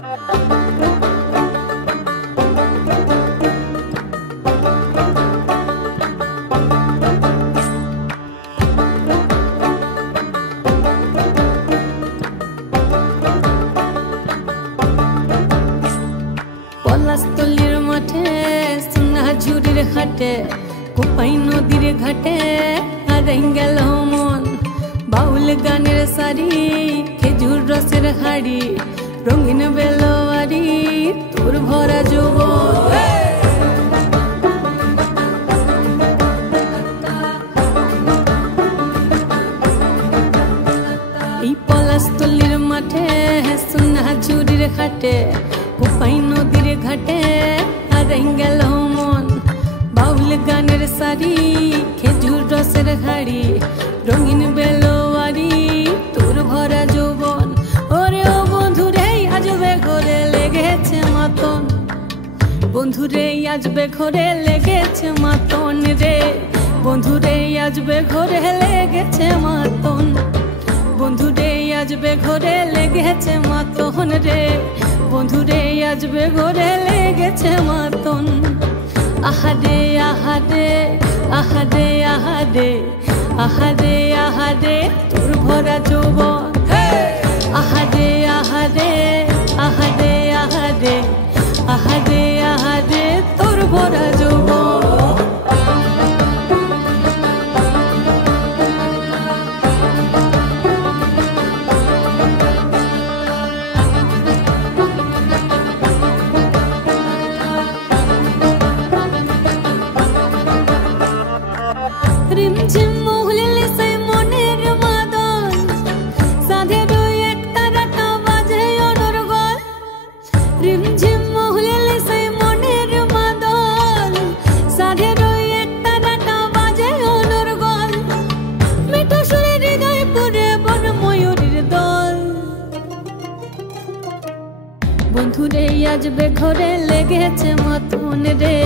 পলাশতলির মাঠে সোনাঝুরির হাটে কোপাই নদীর ঘাটে হারাই গেল মন। বাউল গানের শাড়ি খেজুর রসের হাড়ি রঙিন বেলোয়ারি তোর ভরা যৌবন। এই পলাশতলির মাঠে সোনাঝুরির হাটে কোপাই নদীর ঘাটে হারাই গেল মন। বাউল গানের শাড়ি খেজুর রসের হাড়ি রঙিন বেলোয়ারি তোর ভরা যৌবন। ওরে ও বন্ধুরে আজবে ঘরে লেগেছে মাতন, বন্ধুরে আজবে ঘরে লেগেছে মাতন রে, বন্ধুরে আজবে ঘরে লেগেছে মাতন, বন্ধুরে আজবে ঘরে লেগেছে মাতন রে, বন্ধুরে আজবে ঘরে লেগেছে মাতন। আহারে আহারে আহারে আহারে আহারে আহারে তোর ভরা যৌবন। আহারে আহারে আহারে আহারে আহারে আহারে তোর ভরা যৌবন। রিমঝিম মহুলিলে সেই মনের মাদল, সাধের এক তারাটা বাজে অনর্গল। রিমঝিম মহুলিলে সেই মনের মাদল, সাধের এক তারাটা বাজে অনর্গল। মিঠো সুরে হৃদয় পুরে বন ময়ূরীর দল। বন্ধুরে আজবে ঘরে লেগেছে মাতন রে,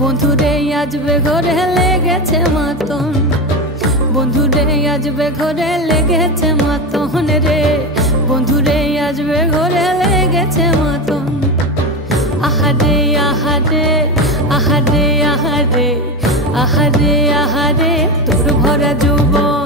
বন্ধুরে আজবে ঘরে লেগেছে মাতন, বন্ধুরে আজবে ঘরে লেগেছে মাতন রে, বন্ধুরে আজবে ঘরে লেগেছে মাতন। আহারে আহারে আহারে আহারে আহারে আহারে তোর ভরা যৌবন।